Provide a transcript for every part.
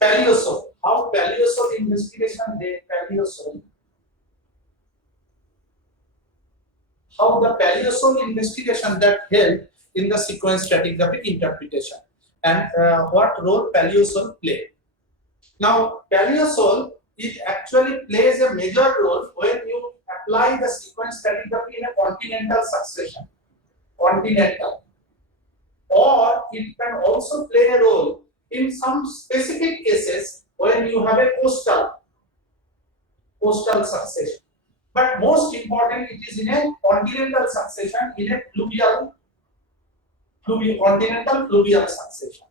Paleosol. How Paleosol investigation they Paleosol. How the Paleosol investigation that help in the sequence stratigraphic interpretation, and what role Paleosol play. Now, Paleosol, it actually plays a major role when you apply the sequence stratigraphy in a continental succession. Continental. Or it can also play a role in some specific cases when you have a coastal succession. But most important, it is in a continental succession, in a continental fluvial succession.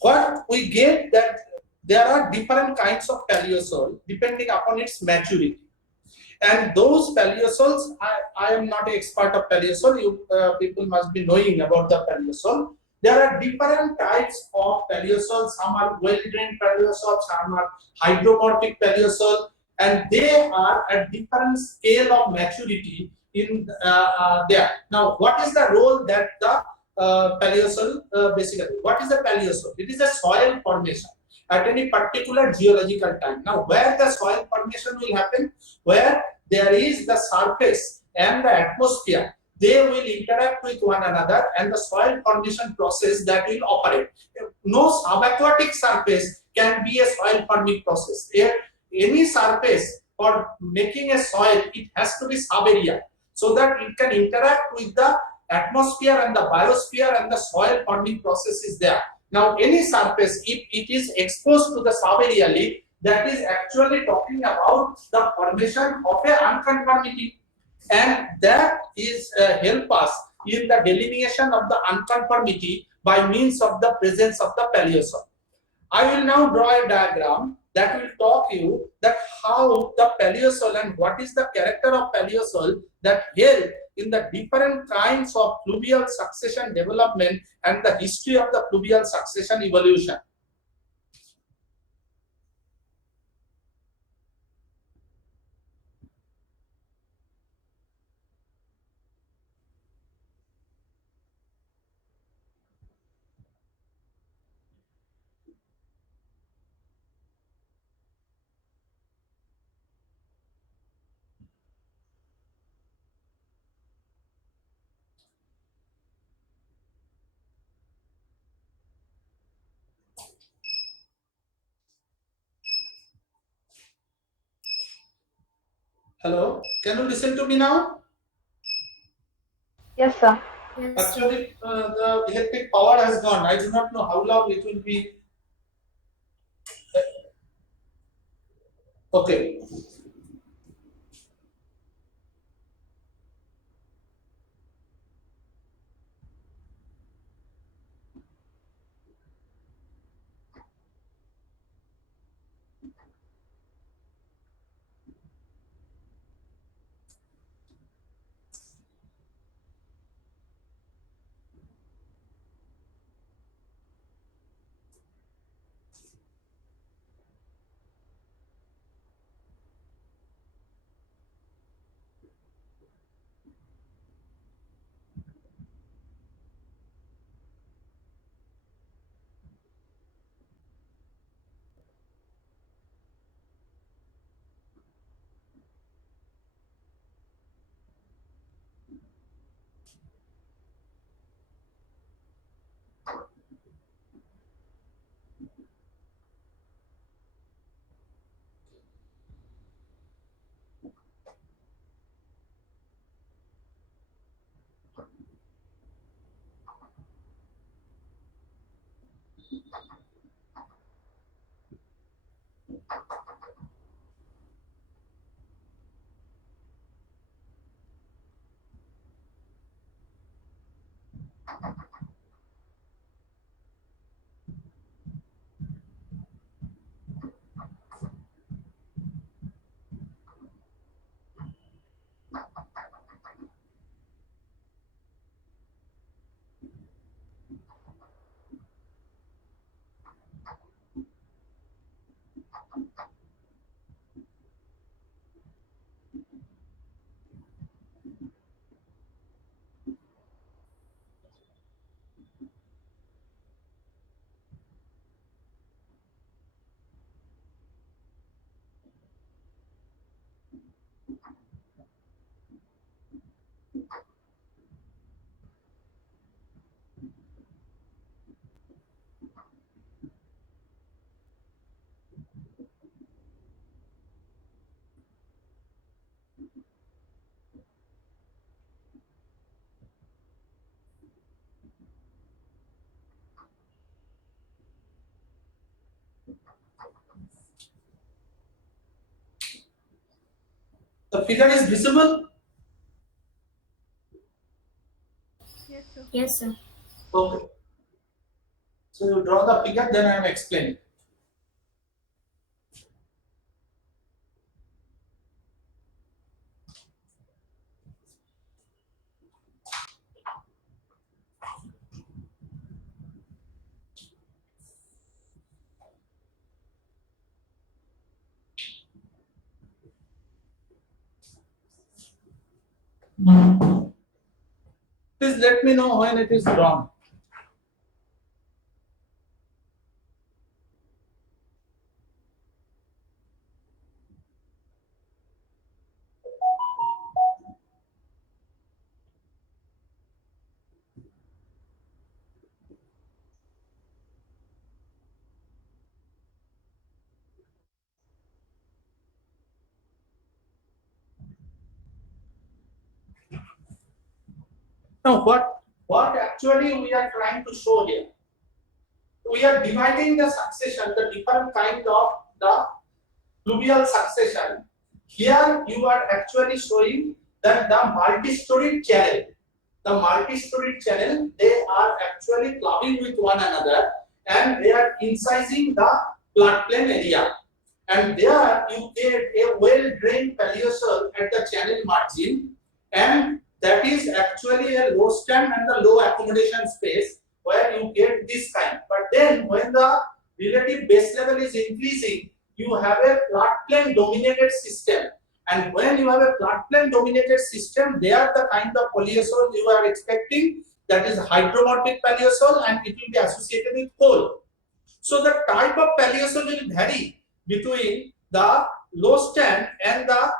What we get that there are different kinds of Paleosol depending upon its maturity. And those Paleosols, I am not an expert of Paleosol, you people must be knowing about the Paleosol. There are different types of Paleosol, some are well-drained Paleosol, some are hydromorphic Paleosol, and they are at different scale of maturity in there. Now, what is the role that the Paleosol basically? What is the Paleosol? It is a soil formation at any particular geological time. Now, where the soil formation will happen, where there is the surface and the atmosphere, they will interact with one another and the soil formation process that will operate. No subaquatic surface can be a soil forming process. Any surface for making a soil, it has to be sub-area so that it can interact with the atmosphere and the biosphere and the soil forming process is there. Now, any surface, if it is exposed to the subaerially, that is actually talking about the formation of a unconformity, and that is help us in the delineation of the unconformity by means of the presence of the Paleosol. I will now draw a diagram that will talk you that how the Paleosol and what is the character of Paleosol that help in the different kinds of fluvial succession development and the history of the fluvial succession evolution. Hello, can you listen to me now? Yes, sir. Actually, the electric power has gone. I do not know how long it will be. Okay. The figure is visible? Yes, sir. Yes, sir. Okay. So you draw the figure, then I am explaining. Please let me know when it is drawn. Now, what actually we are trying to show here? We are dividing the succession, the different kind of the fluvial succession. Here you are actually showing that the multi-storied channel, they are actually clubbing with one another and they are incising the floodplain area. And there you get a well-drained paleosol at the channel margin, and that is actually a low stand and the low accommodation space where you get this kind. But then when the relative base level is increasing, you have a floodplain dominated system. And when you have a floodplain dominated system, there the kind of paleosol you are expecting, that is hydromorphic paleosol, and it will be associated with coal. So the type of paleosol will vary between the low stand and the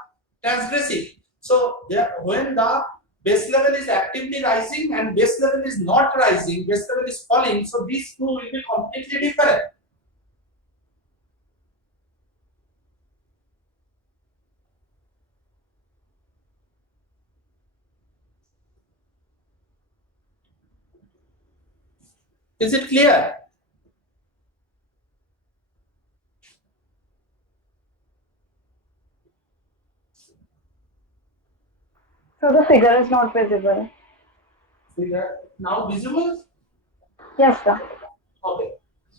transgressive. So there, when the base level is actively rising and base level is not rising, base level is falling, so these two will be completely different. Is it clear? So the figure is not visible. Figure now visible? Yes, sir. Okay.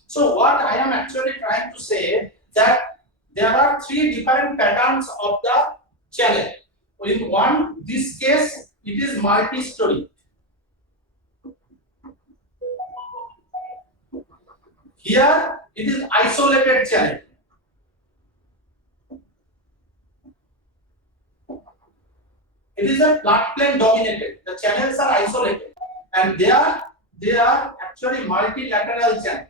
So what I am actually trying to say that there are three different patterns of the channel. In one, this case, it is multi-story. Here, it is isolated channel. It is a floodplain dominated. The channels are isolated, and they are actually multilateral channel.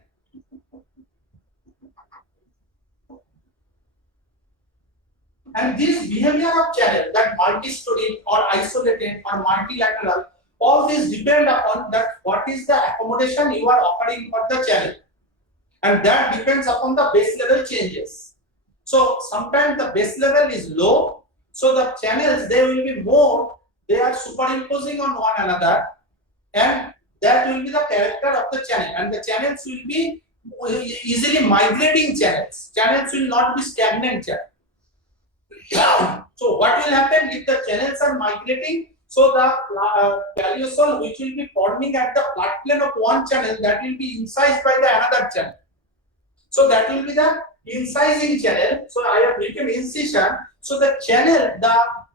And this behavior of channel, that multi-story or isolated or multilateral, all these depend upon that what is the accommodation you are offering for the channel, and that depends upon the base level changes. So sometimes the base level is low, so the channels they will be more, they are superimposing on one another, and that will be the character of the channel, and the channels will be easily migrating channels. Channels will not be stagnant channels. So what will happen if the channels are migrating? So the paleosol which will be forming at the floodplain of one channel, that will be incised by the another channel. So that will be the incising channel. So I have written incision. So the channel,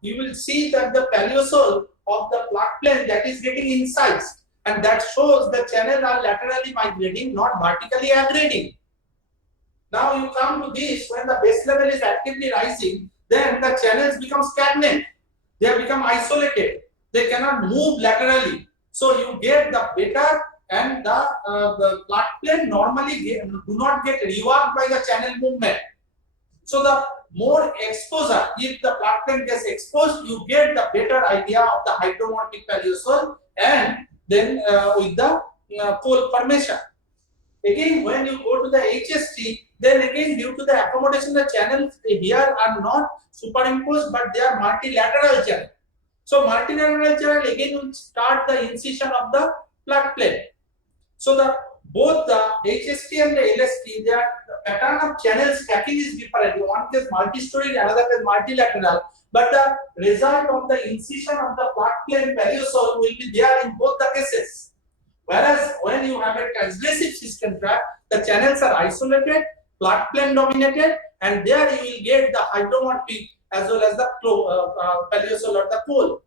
you will see that the paleosol of the floodplain that is getting incised, and that shows the channel are laterally migrating, not vertically aggregating. Now you come to this, when the base level is actively rising, then the channels become stagnant. They have become isolated. They cannot move laterally. So you get the better, and the floodplain normally do not get reworked by the channel movement. So the more exposure, if the floodplain gets exposed, you get the better idea of the hydromorphic paleosol, and then with the coal formation. Again, when you go to the HST, then again due to the accommodation, the channels here are not superimposed, but they are multilateral channel. So multilateral channel again will start the incision of the floodplain. So both the HST and the LST, they are pattern of channel stacking is different. One case multi-story, another case multilateral. But the result of the incision of the flat plane paleosol will be there in both the cases. Whereas when you have a transgressive system track, the channels are isolated, flat plane dominated, and there you will get the hydromorphic as well as the paleosol or the pole.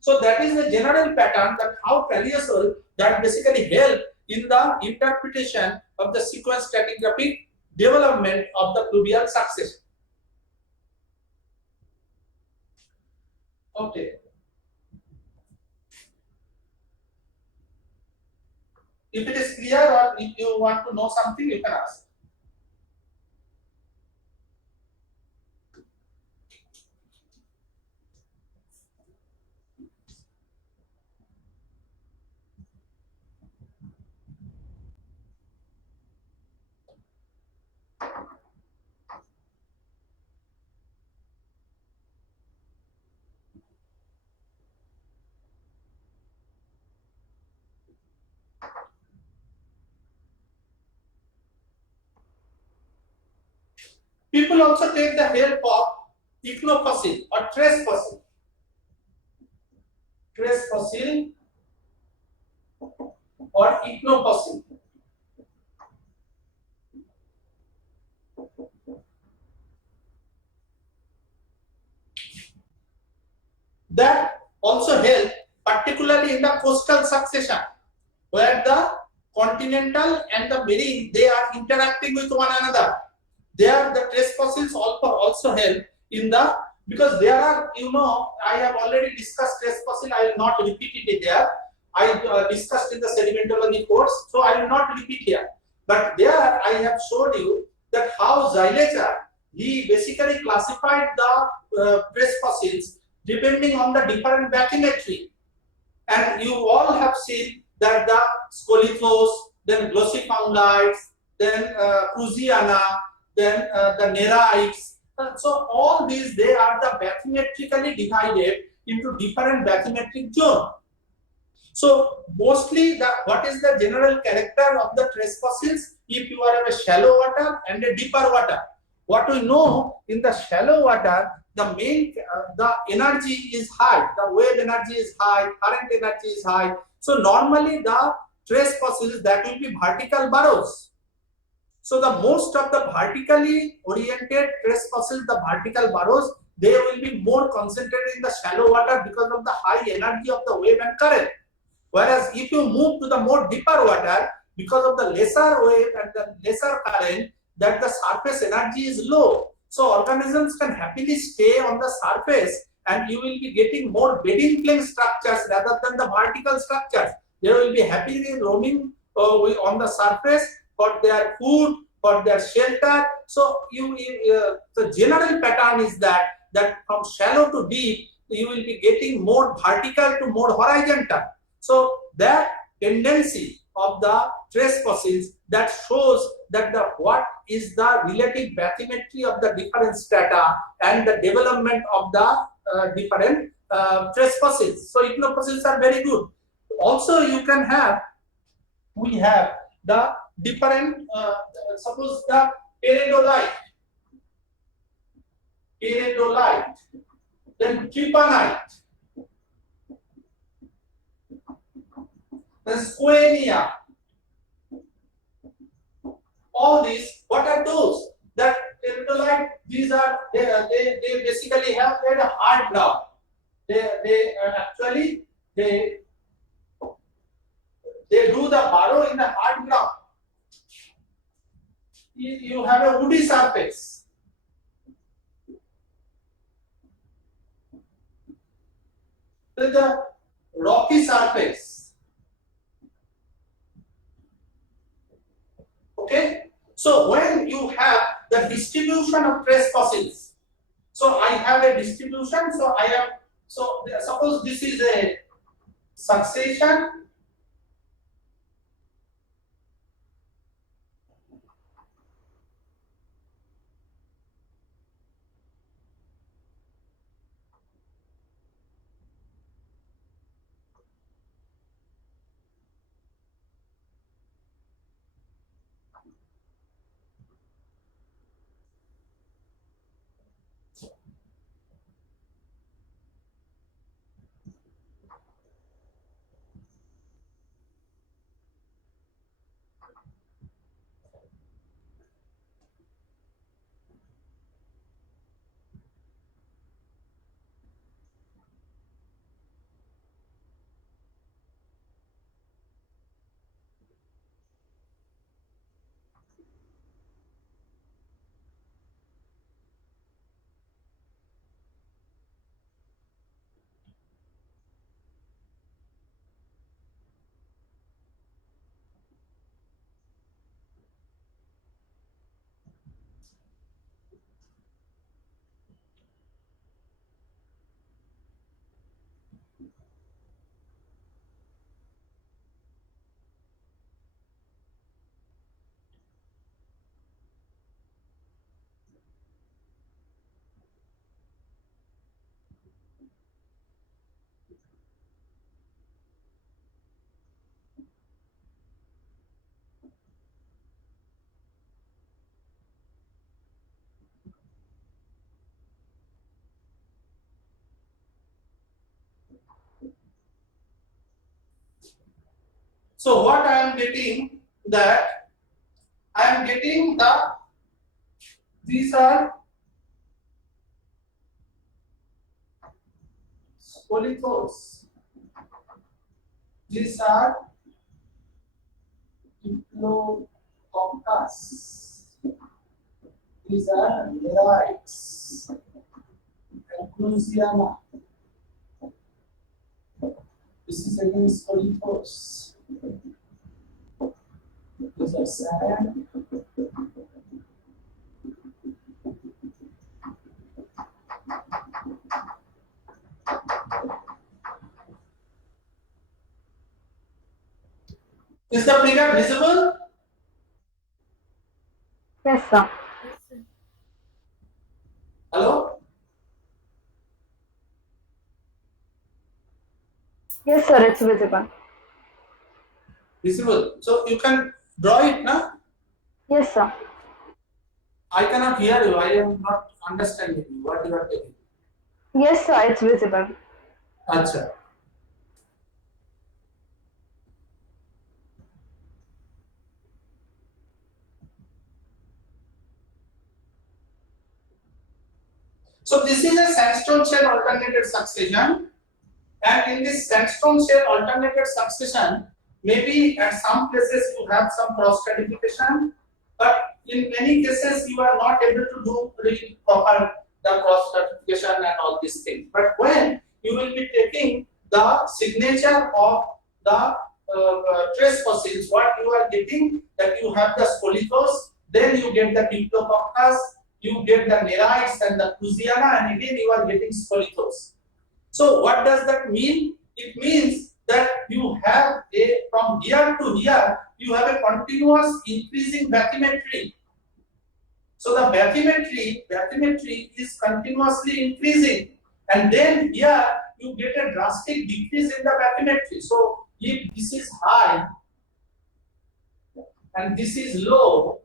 So that is the general pattern that how paleosol that basically help in the interpretation of the sequence stratigraphic development of the pluvial succession. Okay. If it is clear or if you want to know something, you can ask. People also take the help of ichnofossil or trace fossil. Trace fossil or ichnofossil. That also help particularly in the coastal succession where the continental and the marine they are interacting with one another. There the trace fossils also help in the because there are I have already discussed trace fossil. I will not repeat it there. I discussed in the sedimentology course, so I will not repeat here. But there I have showed you that how Xylecher he basically classified the trace fossils depending on the different bathymetry. And you all have seen that the scolithos, then glossy fungites, then cruziana, then the nerites. So all these they are the bathymetrically divided into different bathymetric zone. So mostly what is the general character of the trace fossils? If you are in a shallow water and a deeper water, what we know in the shallow water, the main the energy is high, the wave energy is high, current energy is high. So normally the trace fossils that will be vertical burrows. So the most of the vertically oriented trace fossils, the vertical burrows, they will be more concentrated in the shallow water because of the high energy of the wave and current. Whereas if you move to the more deeper water, because of the lesser wave and the lesser current, that the surface energy is low. So organisms can happily stay on the surface and you will be getting more bedding plane structures rather than the vertical structures. They will be happily roaming on the surface for their food, for their shelter. So the general pattern is that from shallow to deep, you will be getting more vertical to more horizontal. So that tendency of the trace fossils that shows that what is the relative bathymetry of the different strata and the development of the different trace fossils. So ichnofossils are very good. Also, we have the different suppose the peridolite, then treponite, then squamia. All these, what are those? That peridolite, these are they basically have very hard ground. They actually they do the burrow in the hard ground. You have a woody surface. Then the rocky surface. Okay. So when you have the distribution of trace fossils, so I have a distribution. So suppose this is a succession. So what I am getting that I am getting these are polythos. These are diplococcus. These are lyrites. Clusiana. This is against polythos. These are sand. Is the figure visible? Yes, sir. Hello? Yes, sir, it's visible. Visible. So you can draw it, na? Yes, sir. I cannot hear you. I am not understanding you. What you are telling. Yes, sir, it's visible. Acha. So this is a sandstone shell alternated succession, and in this sandstone shell alternated succession, maybe at some places you have some cross stratification, but in many cases you are not able to do really proper the cross stratification and all these things. But when you will be taking the signature of the trace fossils, what you are getting that you have the spolithos, then you get the diplococcus, you get the nerites and the clusiana, and again you are getting spolithos. So what does that mean? It means that you have a from here to here you have a continuous increasing bathymetry. So the bathymetry is continuously increasing, and then here you get a drastic decrease in the bathymetry. So if this is high and this is low,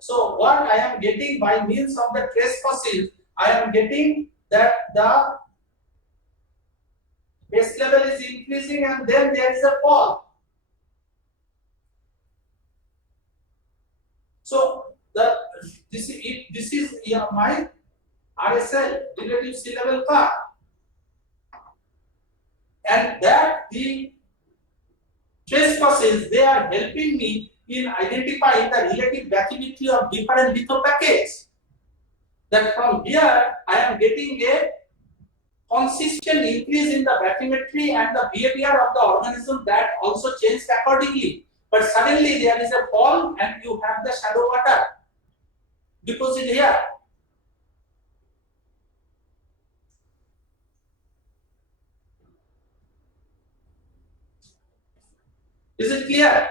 so what I am getting by means of the trace fossil, I am getting that the base level is increasing and then there is a fall. So this is my RSL, relative sea level curve, and that the trace fossils, they are helping me in identifying the relative bathymetry of different lithopackets. That from here I am getting a consistent increase in the bathymetry and the behavior of the organism that also changed accordingly. But suddenly there is a fall and you have the shadow water deposit here. Is it clear?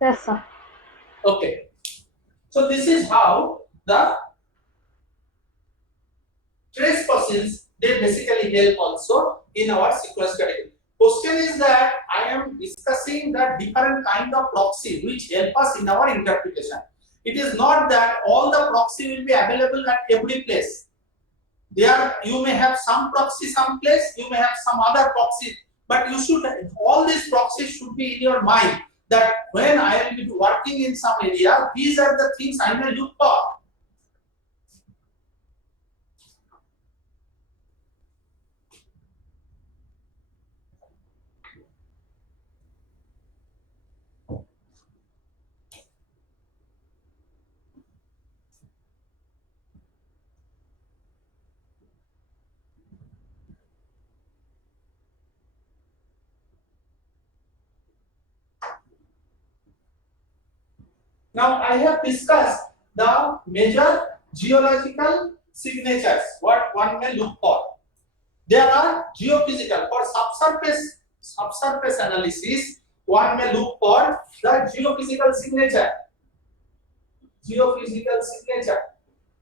Yes, sir. Okay. So this is how the trace fossils, they basically help also in our sequence category. Question is that I am discussing the different kind of proxy which help us in our interpretation. It is not that all the proxy will be available at every place. There you may have some proxy some place, you may have some other proxy, but you should, all these proxies should be in your mind that when I will be working in some area, these are the things I may look for. Now I have discussed the major geological signatures, what one may look for. There are geophysical, for subsurface analysis, one may look for the geophysical signature. Geophysical signature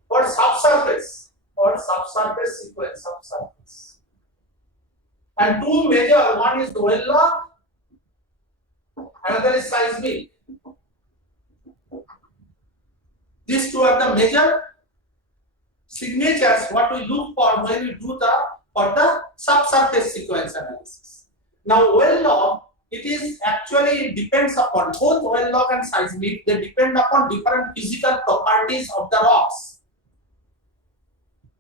for subsurface sequence, subsurface. And two major, one is well log, another is seismic. These two are the major signatures what we look for when we do the subsurface sequence analysis. Now well log, it is actually, it depends upon both well log and seismic, they depend upon different physical properties of the rocks.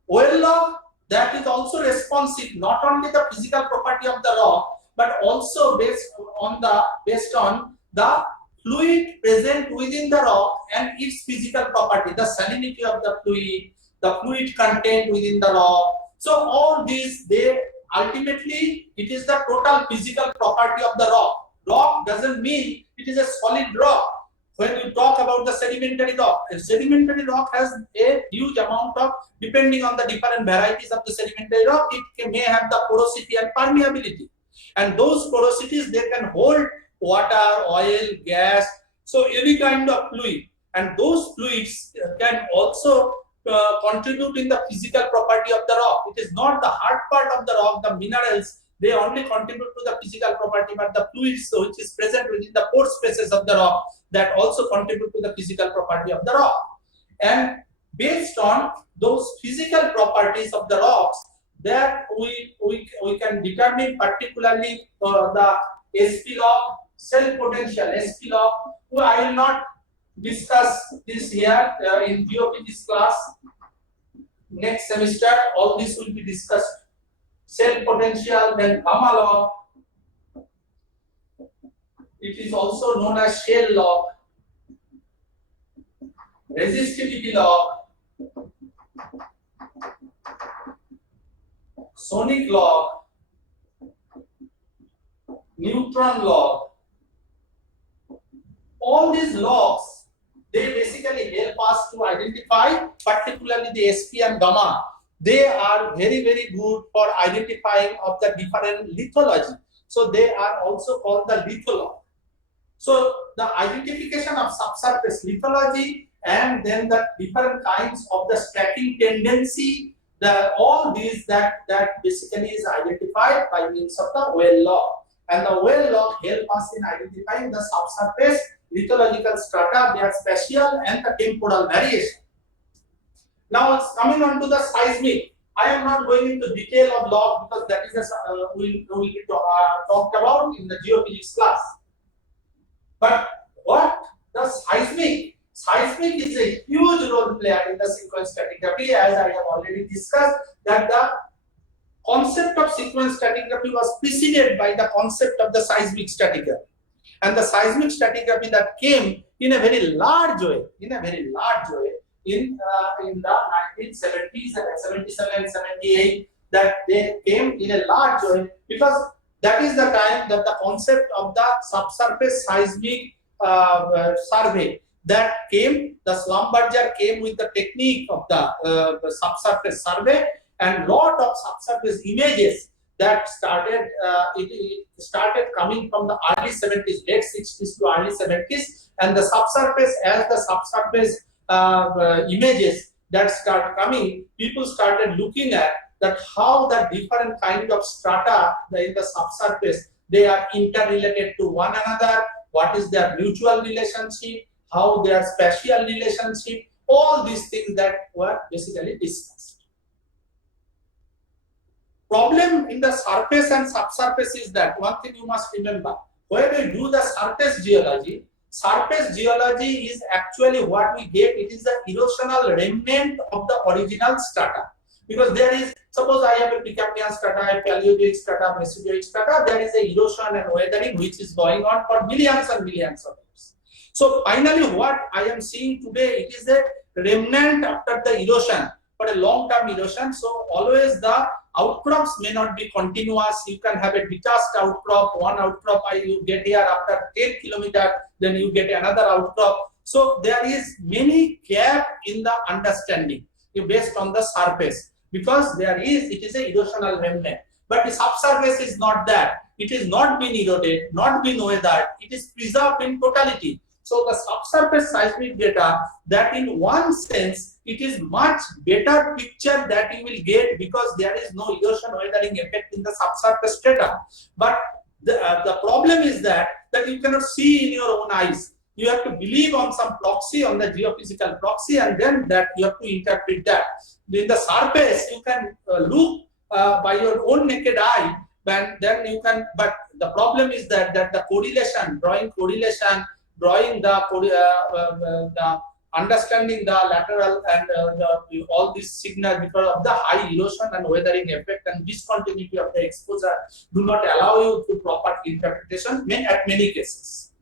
Well log, that is also responsive not only the physical property of the rock, but also based on the fluid present within the rock and its physical property, the salinity of the fluid content within the rock. So all these, they ultimately, it is the total physical property of the rock. Rock doesn't mean it is a solid rock. When we talk about the sedimentary rock, a sedimentary rock has a huge amount of, depending on the different varieties of the sedimentary rock, it may have the porosity and permeability. And those porosities, they can hold water, oil, gas, so any kind of fluid. And those fluids can also contribute in the physical property of the rock. It is not the hard part of the rock, the minerals, they only contribute to the physical property, but the fluids which is present within the pore spaces of the rock, that also contribute to the physical property of the rock. And based on those physical properties of the rocks, that we can determine particularly the SP log, self potential SP log. Well, I will not discuss this here in geophysics class. Next semester, all this will be discussed. Self potential, then gamma log. It is also known as shell log, resistivity log, sonic log, neutron log. All these logs, they basically help us to identify, particularly the SP and gamma. They are very, very good for identifying of the different lithology. So they are also called the litholog. So the identification of subsurface lithology and then the different kinds of the stacking tendency, all these that basically is identified by means of the well log. And the well log help us in identifying the subsurface lithological strata, their spatial and the temporal variation. Now it's coming on to the seismic. I am not going into detail of log because that is will be talked about in the geophysics class. But what the seismic is a huge role player in the sequence stratigraphy, as I have already discussed, that the concept of sequence stratigraphy was preceded by the concept of the seismic stratigraphy. And the seismic stratigraphy that came in a very large way, in the 1970s and 77 and 78, that they came in a large way, because that is the time that the concept of the subsurface seismic survey that came. The Schlumberger came with the technique of the subsurface survey, and lot of subsurface images that started it started coming from the early 70s, late 60s to early 70s, and the subsurface, as the subsurface images that start coming, people started looking at that how the different kind of strata in the subsurface, they are interrelated to one another, what is their mutual relationship, how their spatial relationship, all these things that were basically discussed. Problem in the surface and subsurface is that one thing you must remember, when we do the surface geology is actually what we get, it is the erosional remnant of the original strata. Because there is, suppose I have a Precambrian strata, a Paleozoic strata, Mesozoic strata, there is a erosion and weathering which is going on for millions and millions of years. So finally what I am seeing today, it is a remnant after the erosion, but a long-term erosion. So always the outcrops may not be continuous. You can have a detached outcrop, one outcrop you get here after 10 kilometers, then you get another outcrop. So there is many gap in the understanding based on the surface, because it is a erosional remnant. But the subsurface is not that. It is not been eroded, not been weathered. It is preserved in totality. So the subsurface seismic data, that in one sense, it is much better picture that you will get, because there is no erosion weathering effect in the subsurface data. But the problem is that you cannot see in your own eyes. You have to believe on some proxy, on the geophysical proxy, and then that you have to interpret that. In the surface, you can look by your own naked eye, and then you can, but The problem is that the correlation, drawing the understanding the lateral and all these signal because of the high erosion and weathering effect and discontinuity of the exposure do not allow you to proper interpretation at many cases.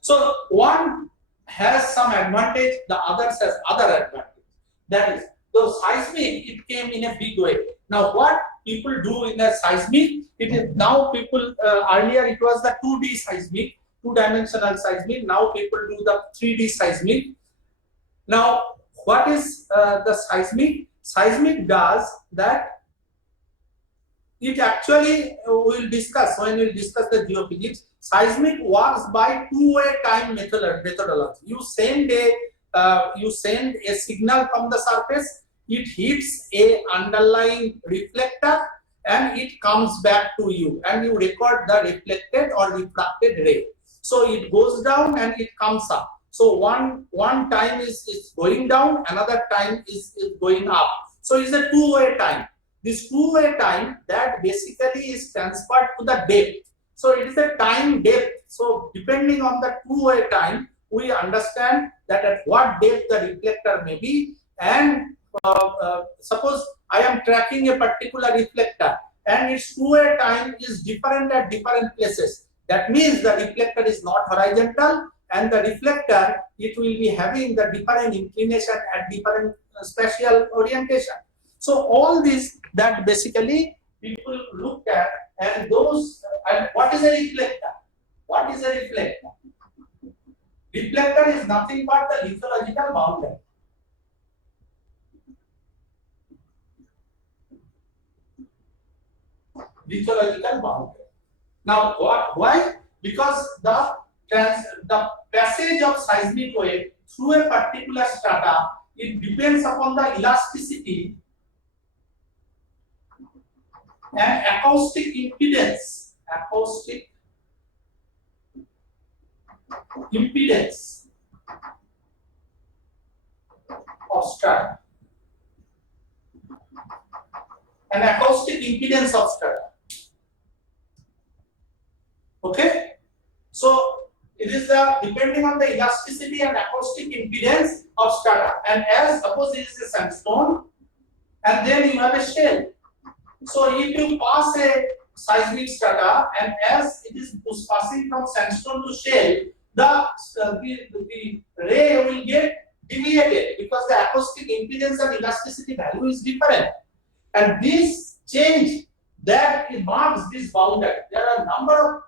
So one has some advantage, the others has other advantage. That is, the seismic, it came in a big way. Now what people do in the seismic, it is now people, earlier it was the 2D seismic, two-dimensional seismic, now people do the 3D seismic. Now what is the seismic? Seismic does that, it actually, we'll discuss when we'll discuss the geophysics. Seismic works by two-way time methodology. You send a signal from the surface, it hits a underlying reflector, and it comes back to you, and you record the reflected or refracted ray. So it goes down and it comes up. So one time is going down, another time is going up. So it's a two-way time. This two-way time, that basically is transferred to the depth. So it is a time depth. So depending on the two-way time, we understand that at what depth the reflector may be. And suppose I am tracking a particular reflector and its two-way time is different at different places. That means the reflector is not horizontal, and the reflector, it will be having the different inclination at different spatial orientation. So all this that basically people look at, and those, and what is a reflector? What is a reflector? Reflector is nothing but the lithological boundary. Lithological boundary. Now why? Because the passage of seismic wave through a particular strata, it depends upon the elasticity and acoustic impedance of strata, and acoustic impedance of strata. Okay, so it is the depending on the elasticity and acoustic impedance of strata. And as suppose it is a sandstone, and then you have a shell. So if you pass a seismic strata, and as it is passing from sandstone to shell, the ray will get deviated because the acoustic impedance and elasticity value is different. And this change that it marks this boundary. There are number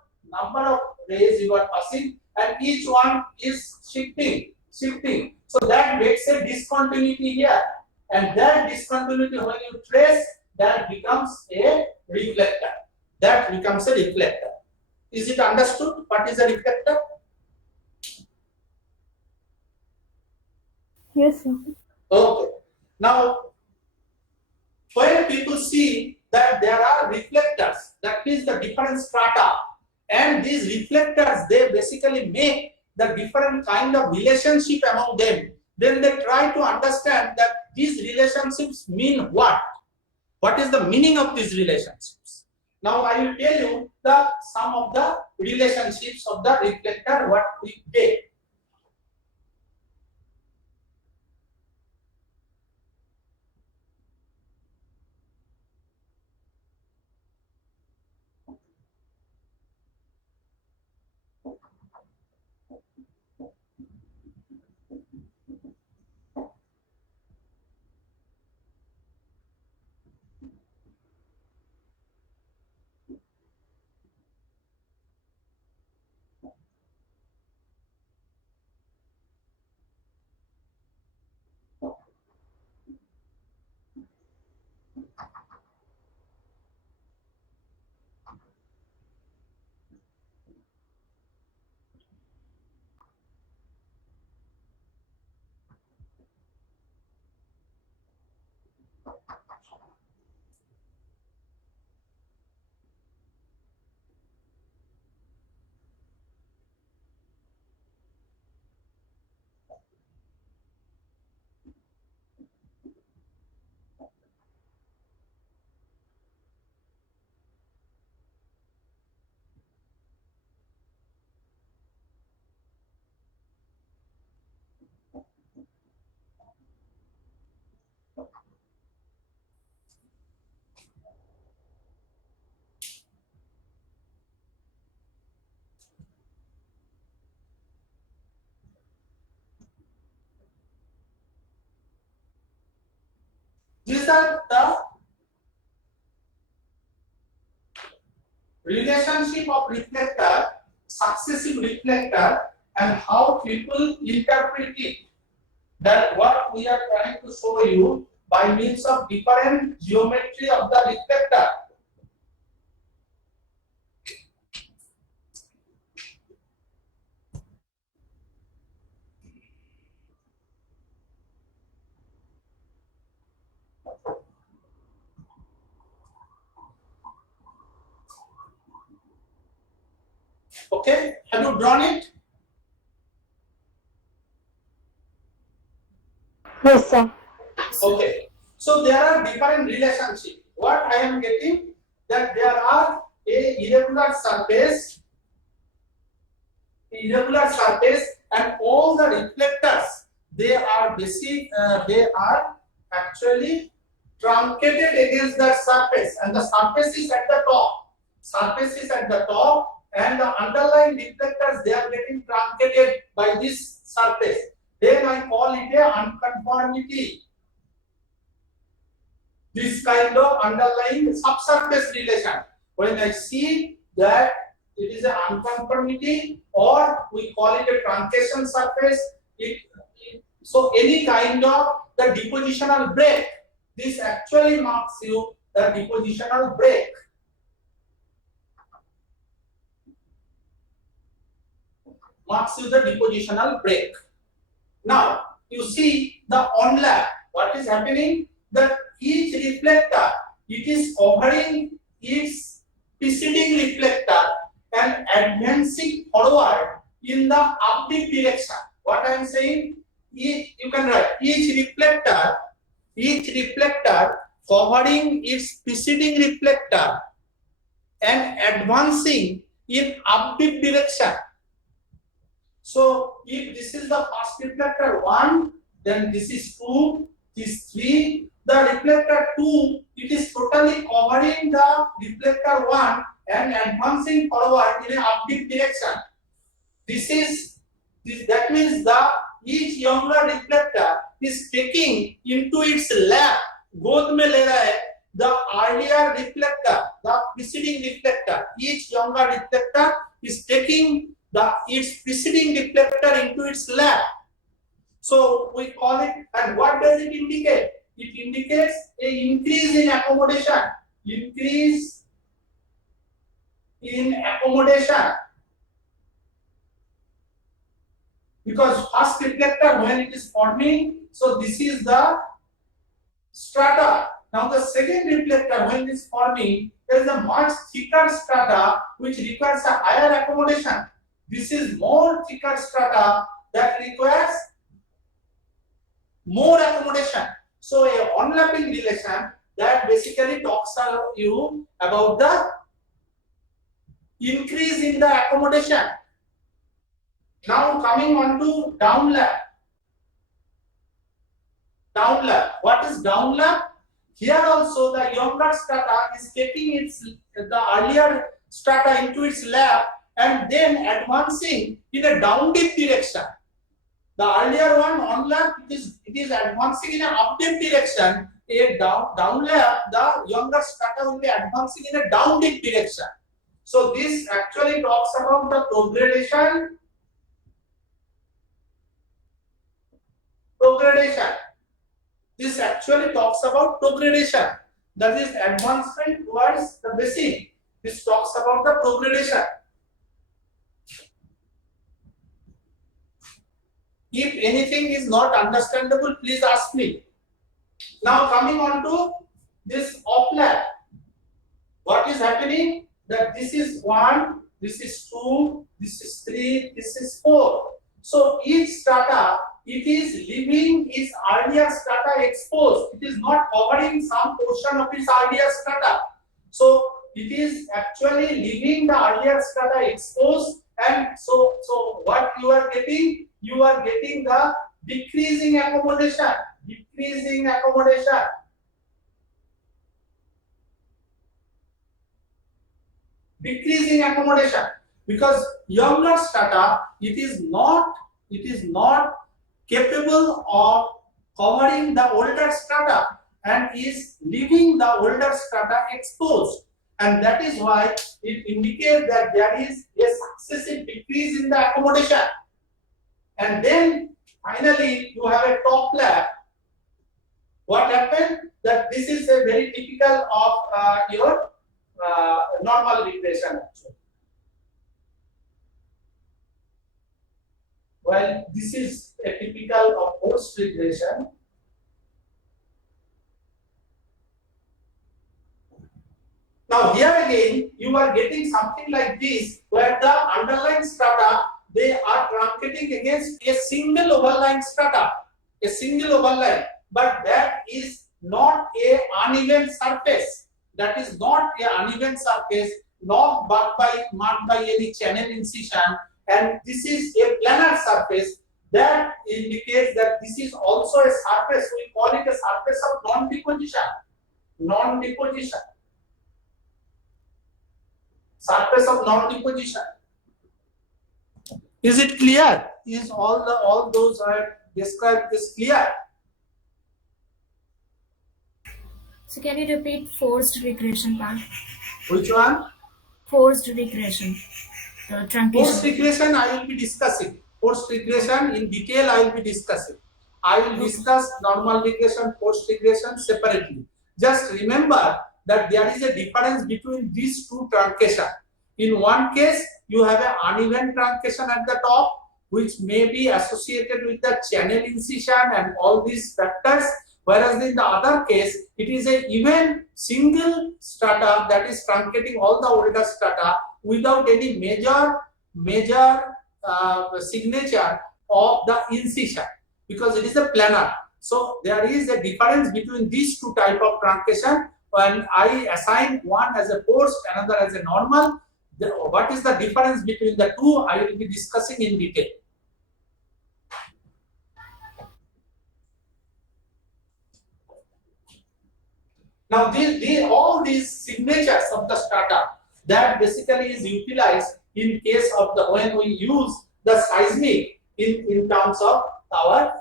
of rays you are passing, and each one is shifting. So that makes a discontinuity here, and that discontinuity when you trace, that becomes a reflector. Is it understood? What is a reflector? Yes, sir. Okay. Now, when people see that there are reflectors, that means the different strata, and these reflectors, they basically make the different kind of relationship among them. Then they try to understand that these relationships mean what? What is the meaning of these relationships? Now I will tell you some of the relationships of the reflector what we take. these are the relationship of reflector, successive reflector, and how people interpret it. That what we are trying to show you by means of different geometry of the reflector. Okay, have you drawn it? Yes, sir. Okay, so there are different relationships. What I am getting, that there are a irregular surface, and all the reflectors, they are they are actually truncated against that surface, and the surface is at the top. Surface is at the top, and the underlying reflectors, they are getting truncated by this surface. Then I call it a unconformity. This kind of underlying subsurface relation. When I see that it is an unconformity, or we call it a truncation surface, so any kind of the depositional break, this actually marks you the depositional break. Marks you the depositional break. Now you see the onlap. What is happening? That each reflector, it is covering its preceding reflector and advancing forward in the upbeat direction. What I am saying, you can write each reflector covering its preceding reflector and advancing in upbeat direction. So if this is the first reflector 1, then this is 2, this 3. The reflector 2, it is totally covering the reflector 1 and advancing forward in an upbeat direction. That means the each younger reflector is taking into its lap, गोद में ले रहा है the earlier reflector, the preceding reflector. Each younger reflector is taking its preceding reflector into its lap. So we call it, and what does it indicate? It indicates an increase in accommodation. Increase in accommodation. Because first reflector, when it is forming, so this is the strata. Now the second reflector, when it is forming, there is a much thicker strata which requires a higher accommodation. This is more thicker strata that requires more accommodation. So a onlapping relation that basically talks to you about the increase in the accommodation. Now coming on to downlap. Downlap. What is downlap? Here also the younger strata is taking the earlier strata into its lap and then advancing in a down-dip direction. The earlier one on lap, it is advancing in an up-dip direction. A downlap, the younger strata will be advancing in a down-dip direction. So this actually talks about the progradation. This actually talks about progradation. That is advancement towards the basin. This talks about the progradation. If anything is not understandable, please ask me. Now coming on to this off-lap. What is happening? That this is 1, this is 2, this is 3, this is 4. So each strata, it is leaving its earlier strata exposed. It is not covering some portion of its earlier strata. So it is actually leaving the earlier strata exposed, and so what you are getting? You are getting the decreasing accommodation. Decreasing accommodation. Decreasing accommodation, because younger strata, it is not capable of covering the older strata, and is leaving the older strata exposed, and that is why it indicates that there is a successive decrease in the accommodation. And then finally you have a top lap. What happened? That this is a very typical of your normal regression actually. Well, this is a typical of post regression. Now here again you are getting something like this, where the underlying strata, they are truncating against a single overlying strata, a single overlying, but that is not a uneven surface. That is not a uneven surface, not marked by any channel incision, and this is a planar surface. That indicates that this is also a surface. We call it a surface of non-deposition. Non-deposition. Surface of non-deposition. Is it clear? Is all those are described is clear? So can you repeat forced regression part? Which one? Forced regression. The truncation. Forced regression I will be discussing. Forced regression in detail I will be discussing. I will discuss normal regression, forced regression separately. Just remember that there is a difference between these two truncation. In one case, you have an uneven truncation at the top, which may be associated with the channel incision and all these factors. Whereas in the other case, it is a even single strata that is truncating all the older strata without any major signature of the incision, because it is a planar. So there is a difference between these two type of truncation. When I assign one as a forced, another as a normal, what is the difference between the two? I will be discussing in detail. Now, all these signatures of the strata, that basically is utilized in case of the when we use the seismic in terms of our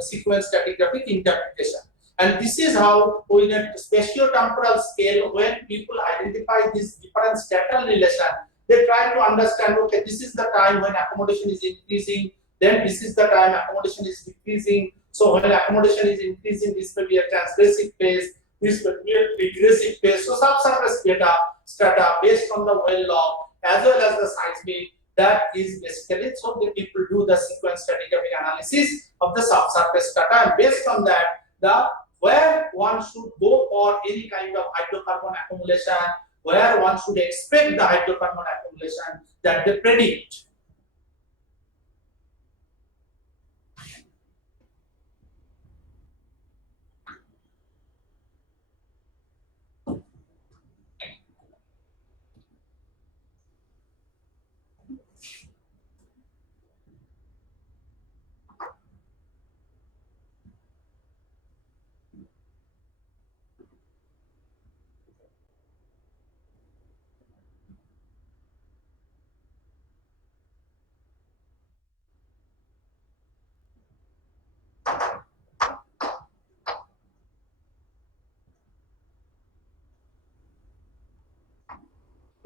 sequence stratigraphic interpretation. And this is how, in a spatio-temporal scale, when people identify this different stratal relation, they try to understand, okay, this is the time when accommodation is increasing, then this is the time accommodation is decreasing. So when accommodation is increasing, this may be a transgressive phase, this may be a regressive phase. So subsurface data strata based on the well log as well as the seismic, that is basically, so the people do the sequence stratigraphic analysis of the subsurface strata, and based on that, where one should go for any kind of hydrocarbon accumulation, where one should expect the hydrocarbon accumulation, that they predict.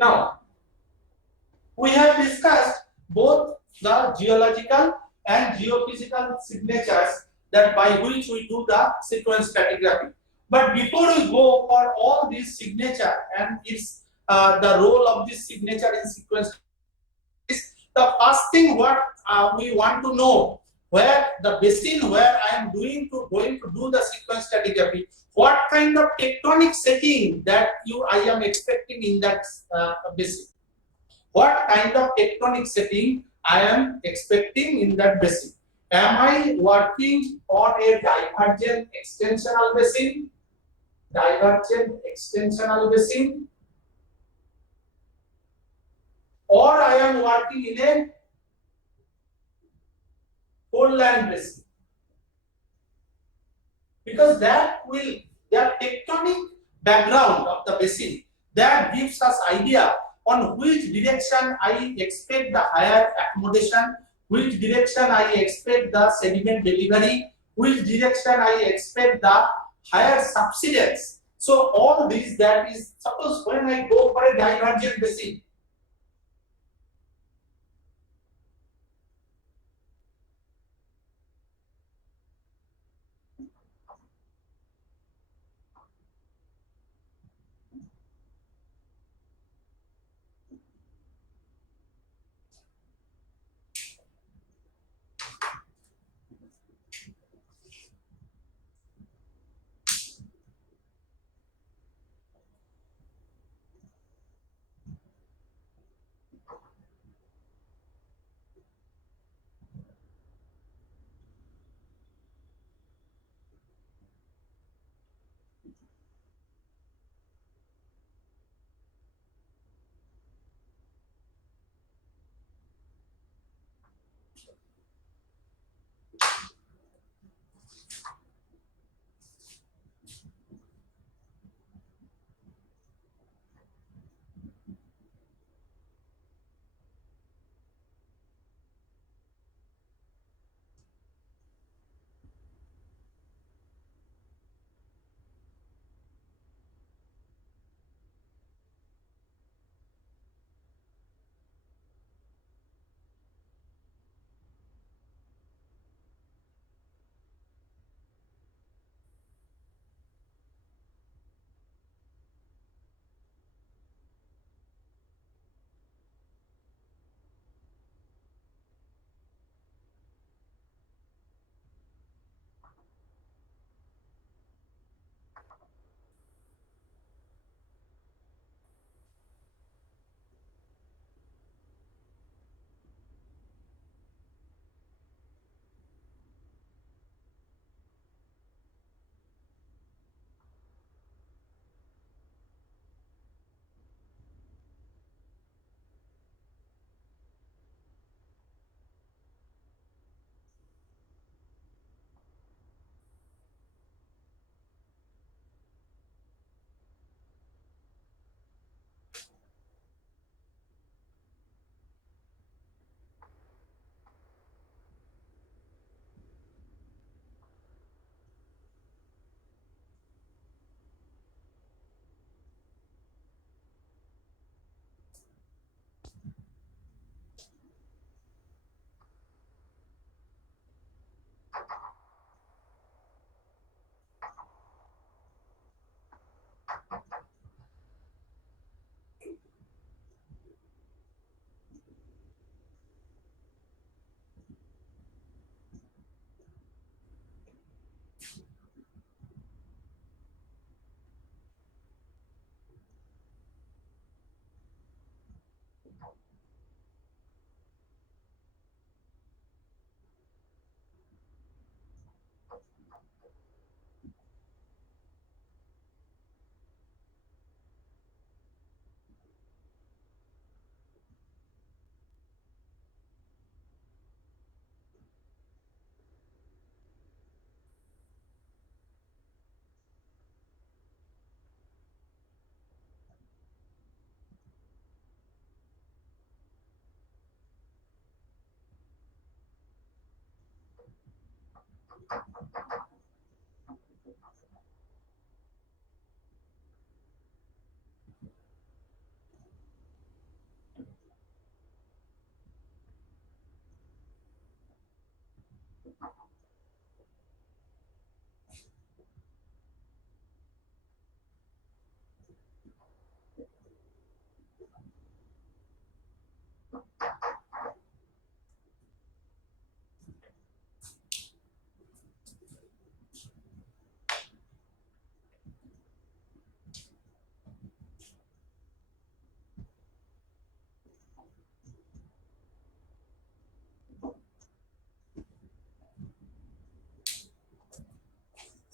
Now, we have discussed both the geological and geophysical signatures that by which we do the sequence stratigraphy. But before we go for all these signature and its the role of this signature in sequence, the first thing what we want to know, where the basin where I am going to do the sequence stratigraphy, what kind of tectonic setting that I am expecting in that basin. What kind of tectonic setting I am expecting in that basin? Am I working on a divergent extensional basin? Divergent extensional basin? Or I am working in a foreland basin? Because that will, the tectonic background of the basin, that gives us idea on which direction I expect the higher accommodation, which direction I expect the sediment delivery, which direction I expect the higher subsidence. So all these, that is, suppose when I go for a divergent basis,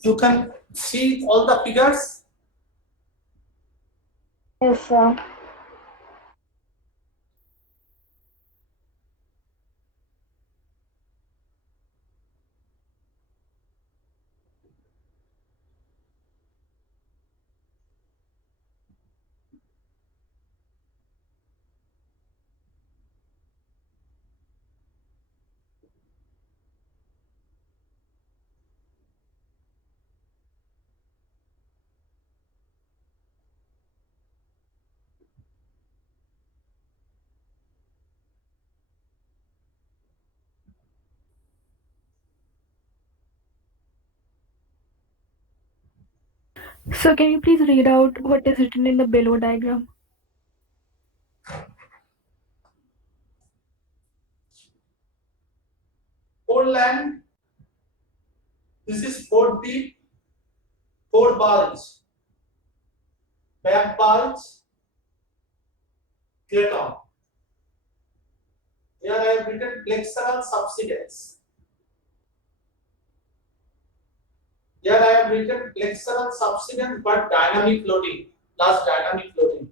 you can see all the figures. Yes, sir. So can you please read out what is written in the below diagram? Fold land, this is fold deep, fold bulge, back bulge, craton. Here I have written flexural subsidence. Here I have written flexural subsidence but dynamic loading, plus dynamic loading.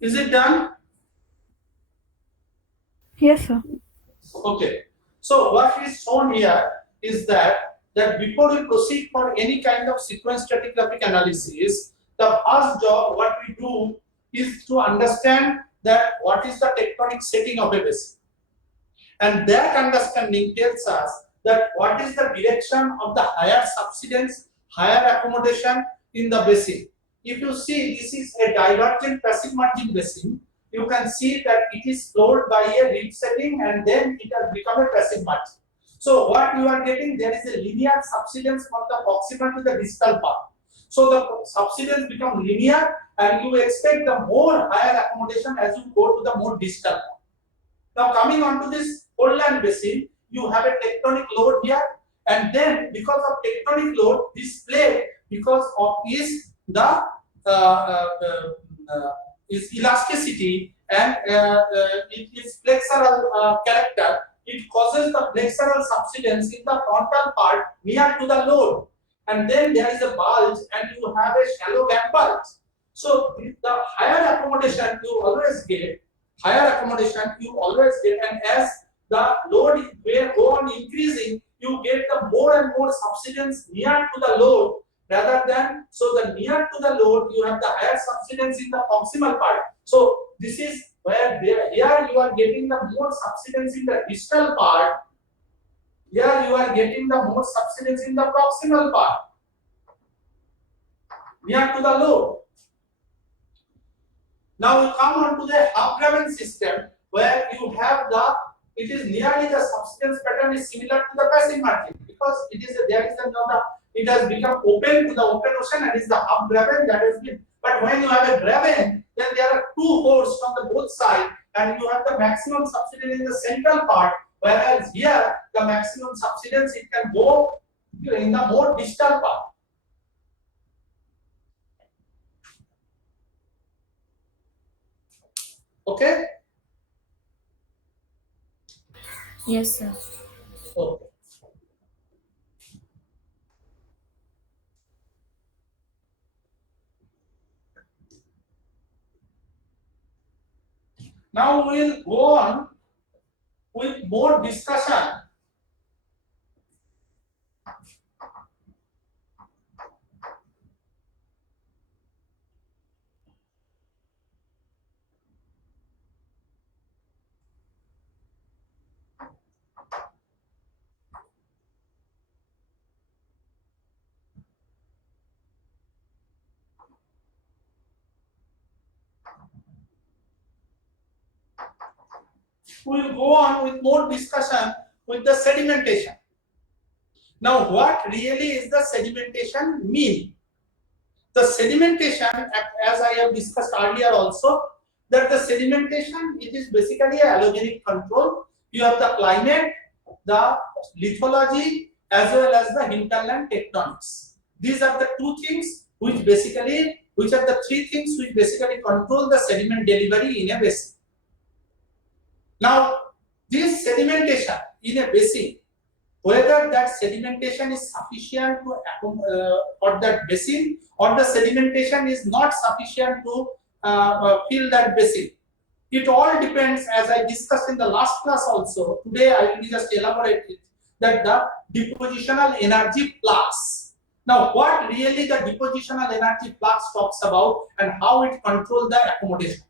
Is it done? Yes, sir. Okay. So what is shown here is that before we proceed for any kind of sequence stratigraphic analysis, the first job what we do is to understand that what is the tectonic setting of a basin. And that understanding tells us that what is the direction of the higher subsidence, higher accommodation in the basin. If you see this is a divergent passive margin basin, you can see that it is flowed by a ridge setting and then it has become a passive margin. So what you are getting, there is a linear subsidence from the proximal to the distal part. So the subsidence become linear and you expect the more higher accommodation as you go to the more distal part. Now coming on to this foldland basin, you have a tectonic load here, and then because of tectonic load, this plate because of is elasticity and its flexural character, it causes the flexural subsidence in the frontal part near to the load, and then there is a bulge, and you have a shallow back bulge. So the higher accommodation you always get, and as the load will go on increasing, you get the more and more subsidence near to the load rather than, so the near to the load you have the higher subsidence in the proximal part. So this is where here you are getting the more subsidence in the distal part, here you are getting the more subsidence in the proximal part near to the load. Now we come on to the half graben system where you have it is nearly the subsidence pattern is similar to the passive margin because it has become open to the open ocean and is the half graben that has been. But when you have a graben, then there are two holes from the both sides and you have the maximum subsidence in the central part, whereas here the maximum subsidence it can go in the more distal part. Okay? Yes, sir. Okay. Now we will go on with more discussion. we will go on with more discussion with the sedimentation. Now, what really is the sedimentation mean? The sedimentation, as I have discussed earlier also, that the sedimentation, it is basically a allogenic control. You have the climate, the lithology, as well as the hinterland tectonics. These are the two things which are the three things which basically control the sediment delivery in a basin. Now, this sedimentation in a basin, whether that sedimentation is sufficient to for that basin, or the sedimentation is not sufficient to fill that basin. It all depends, as I discussed in the last class also. Today I will just elaborate it, that the depositional energy flux. Now, what really the depositional energy flux talks about and how it controls the accommodation.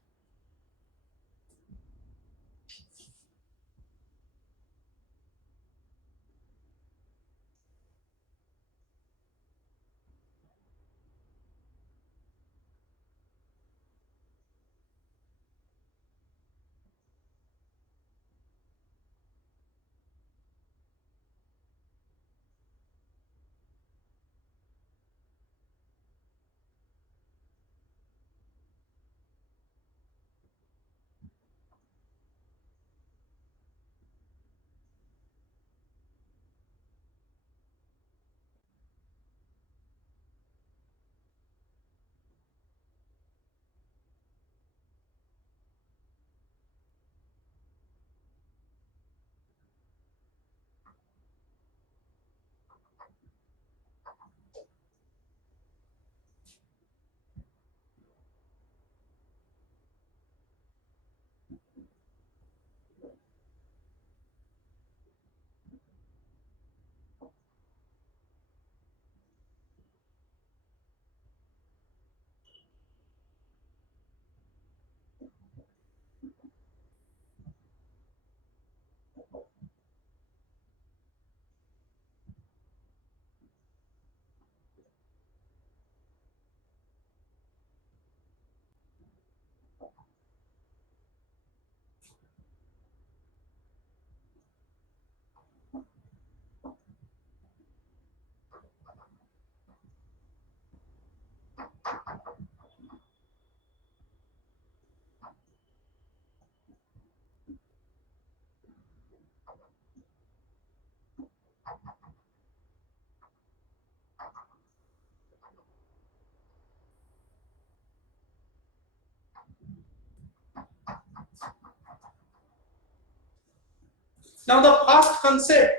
Now, the first concept,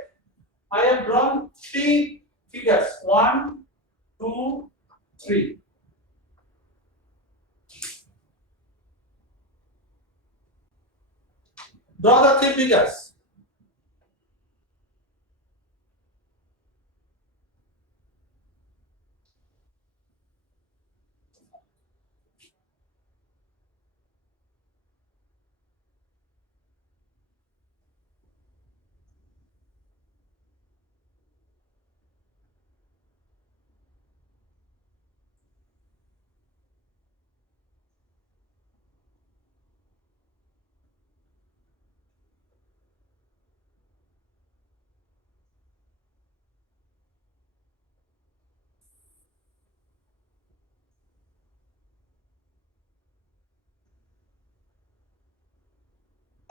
I have drawn three figures, 1, 2, 3. Draw the three figures.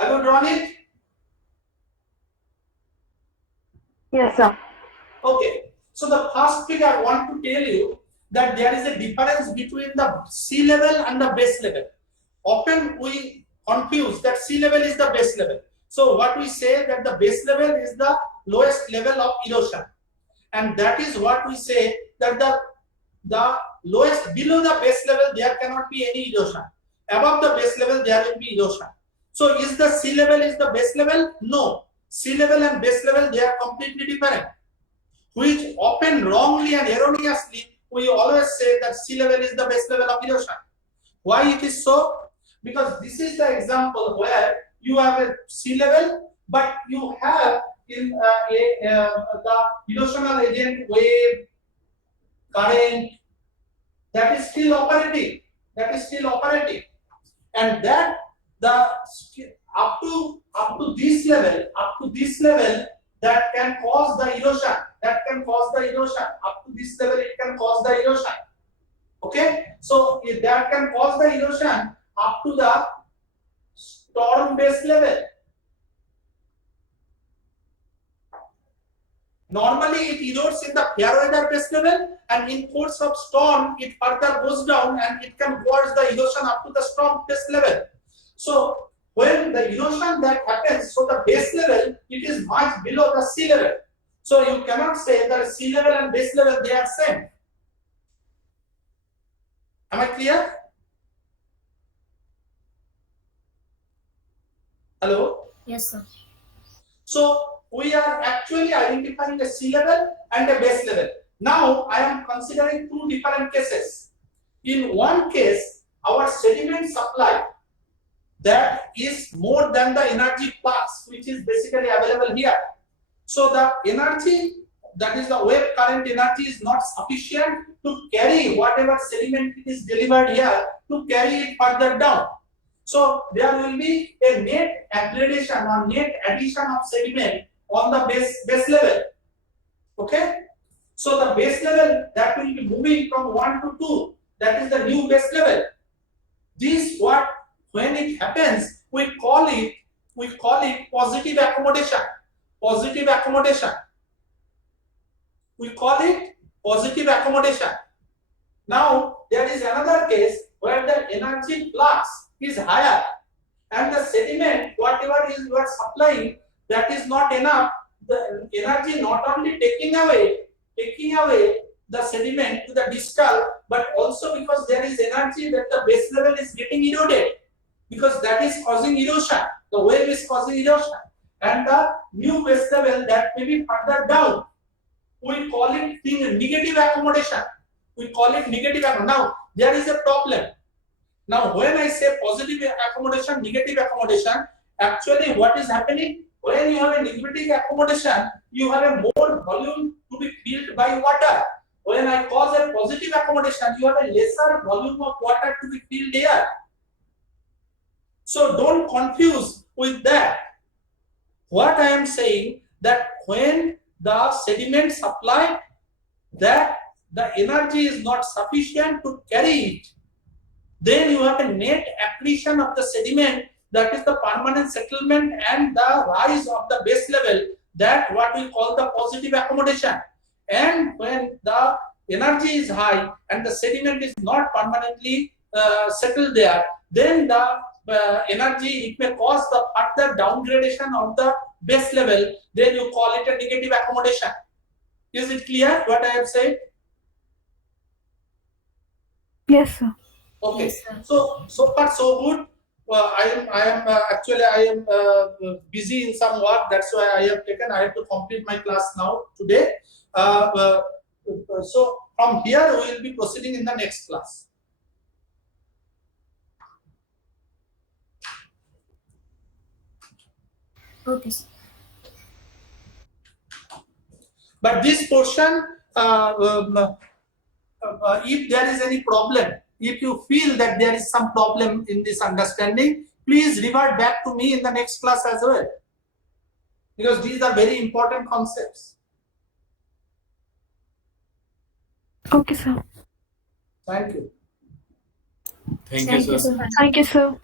Have you drawn it? Yes, sir. Okay. So the first figure I want to tell you that there is a difference between the sea level and the base level. Often we confuse that sea level is the base level. So what we say that the base level is the lowest level of erosion, and that is what we say that the lowest, below the base level there cannot be any erosion. Above the base level there will be erosion. So is the sea level is the base level? No. Sea level and base level, they are completely different. Which often wrongly and erroneously we always say that sea level is the base level of erosion. Why it is so? Because this is the example where you have a sea level, but you have in the erosional agent, wave, current, that is still operating, and that the up to this level, that can cause the erosion. Up to this level, it can cause the erosion. Okay, so if that can cause the erosion up to the storm base level. Normally, it erodes in the fair weather base level, and in course of storm, it further goes down and it can cause the erosion up to the storm base level. So, when the erosion that happens, so the base level, it is much below the sea level. So, you cannot say that sea level and base level, they are same. Am I clear? Hello? Yes, sir. So, we are actually identifying a sea level and a base level. Now, I am considering two different cases. In one case, our sediment supply that is more than the energy flux, which is basically available here. So, the energy, that is the wave current energy, is not sufficient to carry whatever sediment is delivered here, to carry it further down. So, there will be a net aggregation or net addition of sediment on the base level. Okay, so the base level that will be moving from 1 to 2, that is the new base level. This what, when it happens, we call it positive accommodation. We call it positive accommodation. Now there is another case where the energy flux is higher and the sediment, whatever is you are supplying, that is not enough. The energy not only taking away the sediment to the distal, but also because there is energy that the base level is getting eroded, because that is causing erosion. The wave is causing erosion, and the new base level that may be further down, we call it negative accommodation. Now there is a problem. Now, when I say positive accommodation, negative accommodation, actually what is happening? When you have a negative accommodation, you have a more volume to be filled by water. When I cause a positive accommodation, you have a lesser volume of water to be filled here. So don't confuse with that. What I am saying, that when the sediment supply, that the energy is not sufficient to carry it, then you have a net accretion of the sediment, that is the permanent settlement and the rise of the base level, that what we call the positive accommodation. And when the energy is high and the sediment is not permanently settled there, then the energy, it may cause the further downgradation of the base level, then you call it a negative accommodation. Is it clear what I have said? Yes, sir. Okay, Yes, sir. so far so good. I am busy in some work. That's why I have to complete my class now today. So from here we will be proceeding in the next class. Okay, sir. But this portion, if there is any problem, if you feel that there is some problem in this understanding, please revert back to me in the next class as well, because these are very important concepts. Okay, sir. Thank you. Thank you, sir. Thank you so much. Thank you, sir.